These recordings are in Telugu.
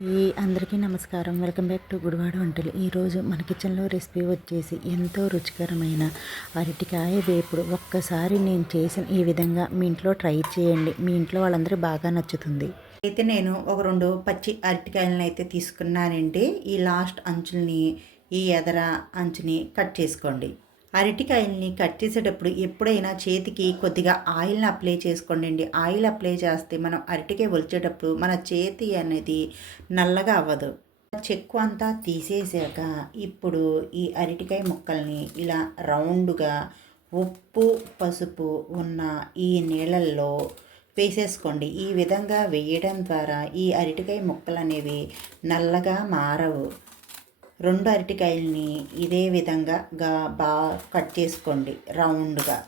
ఈ అందరికీ నమస్కారం. వెల్కమ్ బ్యాక్ టు గుడివాడ వంటలు. ఈరోజు మన కిచెన్లో రెసిపీ వచ్చేసి ఎంతో రుచికరమైన అరటికాయ వేపుడు. ఒక్కసారి నేను చేసిన ఈ విధంగా మీ ఇంట్లో ట్రై చేయండి. మీ ఇంట్లో వాళ్ళందరూ బాగా నచ్చుతుంది. అయితే నేను ఒక రెండు పచ్చి అరటికాయలను అయితే తీసుకున్నానండి. ఈ లాస్ట్ అంచుల్ని ఈ ఎదర అంచుని కట్ చేసుకోండి. అరటికాయల్ని కట్ చేసేటప్పుడు ఎప్పుడైనా చేతికి కొద్దిగా ఆయిల్ని అప్లై చేసుకోండి అండి ఆయిల్ అప్లై చేస్తే మనం అరటికాయ ఒలిచేటప్పుడు మన చేతి అనేది నల్లగా అవ్వదు. చెక్కు అంతా తీసేసాక ఇప్పుడు ఈ అరటికాయ ముక్కల్ని ఇలా రౌండ్గా ఉప్పు పసుపు ఉన్న ఈ నీళ్ళల్లో వేసేసుకోండి. ఈ విధంగా వేయడం ద్వారా ఈ అరటికాయ ముక్కలు అనేవి నల్లగా మారవు. రెండు అరటికాయలని ఇదే విధంగా గా బాగా కట్ చేసుకోండి రౌండ్గా.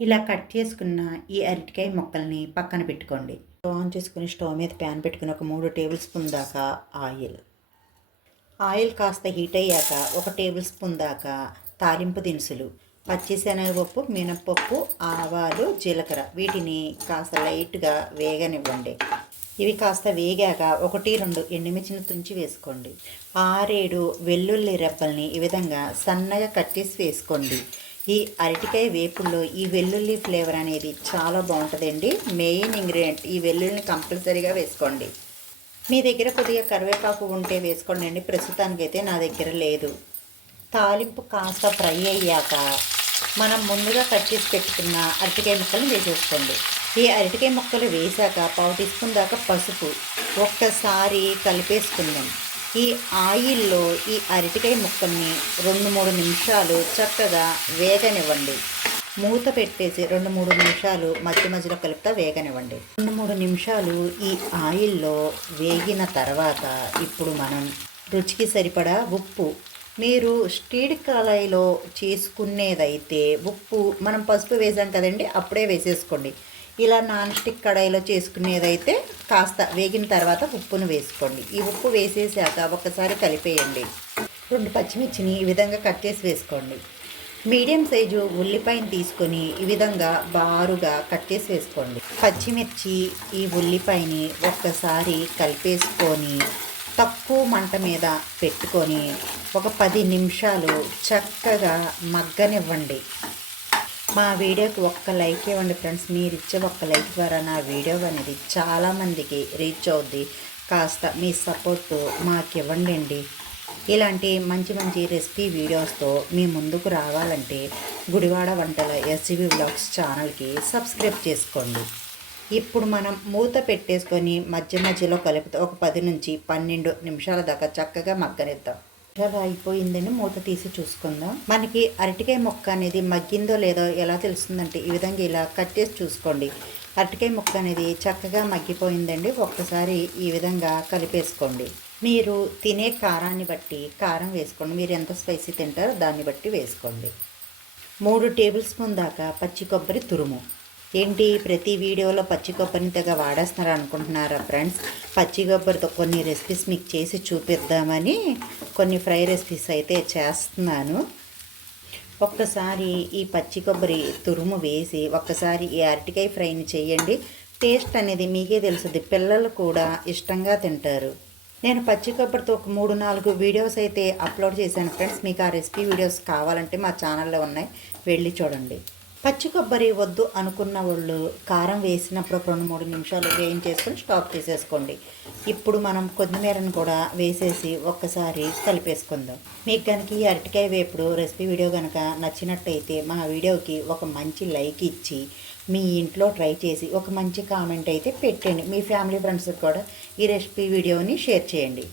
ఇలా కట్ చేసుకున్న ఈ అరటికాయ ముక్కల్ని పక్కన పెట్టుకోండి. స్టవ్ ఆన్ చేసుకుని స్టవ్ మీద ప్యాన్ పెట్టుకుని ఒక మూడు టేబుల్ స్పూన్ దాకా ఆయిల్. ఆయిల్ కాస్త హీట్ అయ్యాక ఒక టేబుల్ స్పూన్ దాకా తాలింపు దినుసులు పచ్చిశనగపప్పు మినపప్పు ఆవాలు జీలకర్ర. వీటిని కాస్త లైట్గా వేగనివ్వండి. ఇవి కాస్త వేగాక ఒకటి రెండు ఎండుమిర్చిని తుంచి వేసుకోండి. ఆరేడు వెల్లుల్లి రెబ్బల్ని ఈ విధంగా సన్నగా కట్టేసి వేసుకోండి. ఈ అరటికాయ వేపుల్లో ఈ వెల్లుల్లి ఫ్లేవర్ అనేది చాలా బాగుంటుందండి. మెయిన్ ఇంగ్రీడియంట్ ఈ వెల్లుల్లిని కంపల్సరీగా వేసుకోండి. మీ దగ్గర కొద్దిగా కరివేపాకు ఉంటే వేసుకోండి అండి ప్రస్తుతానికైతే నా దగ్గర లేదు. తాలింపు కాస్త ఫ్రై అయ్యాక మనం ముందుగా కట్ చేసి పెట్టుకున్న అరటికాయ ముక్కలను వేసేసుకోండి. ఈ అరటికాయ ముక్కలు వేశాక పావు టీ స్పూన్ దాకా పసుపు ఒక్కసారి కలిపేసుకుందాం. ఈ ఆయిల్లో ఈ అరటికాయ ముక్కల్ని రెండు మూడు నిమిషాలు చక్కగా వేగనివ్వండి. మూత పెట్టేసి రెండు మూడు నిమిషాలు మధ్య మధ్యలో కలుపుతా వేగనివ్వండి. రెండు మూడు నిమిషాలు ఈ ఆయిల్లో వేగిన తర్వాత ఇప్పుడు మనం రుచికి సరిపడా ఉప్పు. మీరు స్టీడ్ కళాయిలో చేసుకునేదైతే ఉప్పు మనం పసుపు వేసాం కదండి అప్పుడే వేసేసుకోండి. ఇలా నాన్ స్టిక్ కడాయిలో చేసుకునేదైతే కాస్త వేగిన తర్వాత ఉప్పును వేసుకోండి. ఈ ఉప్పు వేసేసాక ఒకసారి కలిపేయండి. రెండు పచ్చిమిర్చిని ఈ విధంగా కట్ చేసి వేసుకోండి. మీడియం సైజు ఉల్లిపాయని తీసుకొని ఈ విధంగా బారుగా కట్ చేసి వేసుకోండి. పచ్చిమిర్చి ఈ ఉల్లిపాయని ఒక్కసారి కలిపేసుకొని తక్కువ మంట మీద పెట్టుకొని ఒక పది నిమిషాలు చక్కగా మగ్గనివ్వండి. మా వీడియోకి ఒక్క లైక్ ఇవ్వండి ఫ్రెండ్స్. మీరు ఇచ్చే ఒక్క లైక్ ద్వారా నా వీడియో అనేది చాలామందికి రీచ్ అవుద్ది. కాస్త మీ సపోర్ట్ మాకు ఇవ్వండి అండి. ఇలాంటి మంచి మంచి రెసిపీ వీడియోస్తో మీ ముందుకు రావాలంటే గుడివాడ వంటల ఎస్సీబీ బ్లాగ్స్ ఛానల్కి సబ్స్క్రైబ్ చేసుకోండి. ఇప్పుడు మనం మూత పెట్టేసుకొని మధ్య మధ్యలో కలుపుతూ ఒక పది నుంచి పన్నెండు నిమిషాల దాకా చక్కగా మగ్గనిద్దాం. ఎర్రగా అయిపోయిందని మూత తీసి చూసుకుందాం. మనకి అరటికాయ మొక్క అనేది మగ్గిందో లేదో ఎలా తెలుస్తుందంటే ఈ విధంగా ఇలా కట్ చేసి చూసుకోండి. అరటికాయ ముక్క అనేది చక్కగా మగ్గిపోయిందండి. ఒక్కసారి ఈ విధంగా కలిపేసుకోండి. మీరు తినే కారాన్ని బట్టి కారం వేసుకోండి. మీరు ఎంత స్పైసీ తింటారో దాన్ని బట్టి వేసుకోండి. మూడు టేబుల్ స్పూన్ దాకా పచ్చి కొబ్బరి తురుము. ఏంటి? ప్రతి వీడియోలో పచ్చి కొబ్బరిని తెగ వాడేస్తున్నారు అనుకుంటున్నారా ఫ్రెండ్స్? పచ్చి కొబ్బరితో కొన్ని రెసిపీస్ మీకు చేసి చూపిద్దామని కొన్ని ఫ్రై రెసిపీస్ అయితే చేస్తున్నాను. ఒక్కసారి ఈ పచ్చి కొబ్బరి తురుము వేసి ఒక్కసారి ఈ అరటికాయ ఫ్రైని చేయండి. టేస్ట్ అనేది మీకే తెలుస్తుంది పిల్లలు కూడా ఇష్టంగా తింటారు. నేను పచ్చి కొబ్బరితో ఒక మూడు నాలుగు వీడియోస్ అయితే అప్లోడ్ చేశాను. ఫ్రెండ్స్ మీకు ఆ రెసిపీ వీడియోస్ కావాలంటే మా ఛానల్లో ఉన్నాయి. వెళ్ళి చూడండి. పచ్చి కొబ్బరి వద్దు అనుకున్న వాళ్ళు కారం వేసినప్పుడు రెండు మూడు నిమిషాలు వేయించేసుకొని స్టాప్ చేసేసుకోండి ఇప్పుడు మనం కొద్దిమీరను కూడా వేసేసి ఒక్కసారి కలిపేసుకుందాం. మీకు కనుక ఈ అరటికాయ వేపుడు రెసిపీ వీడియో కనుక నచ్చినట్టయితే మా వీడియోకి ఒక మంచి లైక్ ఇచ్చి మీ ఇంట్లో ట్రై చేసి ఒక మంచి కామెంట్ అయితే పెట్టండి. మీ ఫ్యామిలీ ఫ్రెండ్స్కి కూడా ఈ రెసిపీ వీడియోని షేర్ చేయండి.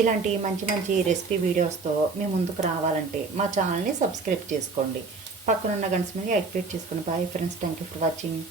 ఇలాంటి మంచి మంచి రెసిపీ వీడియోస్తో మీ ముందుకు రావాలంటే మా ఛానల్ని సబ్స్క్రైబ్ చేసుకోండి. పక్కనున్న గంట మీద యాక్టివేట్ చేసుకుని. Bye friends thank you for watching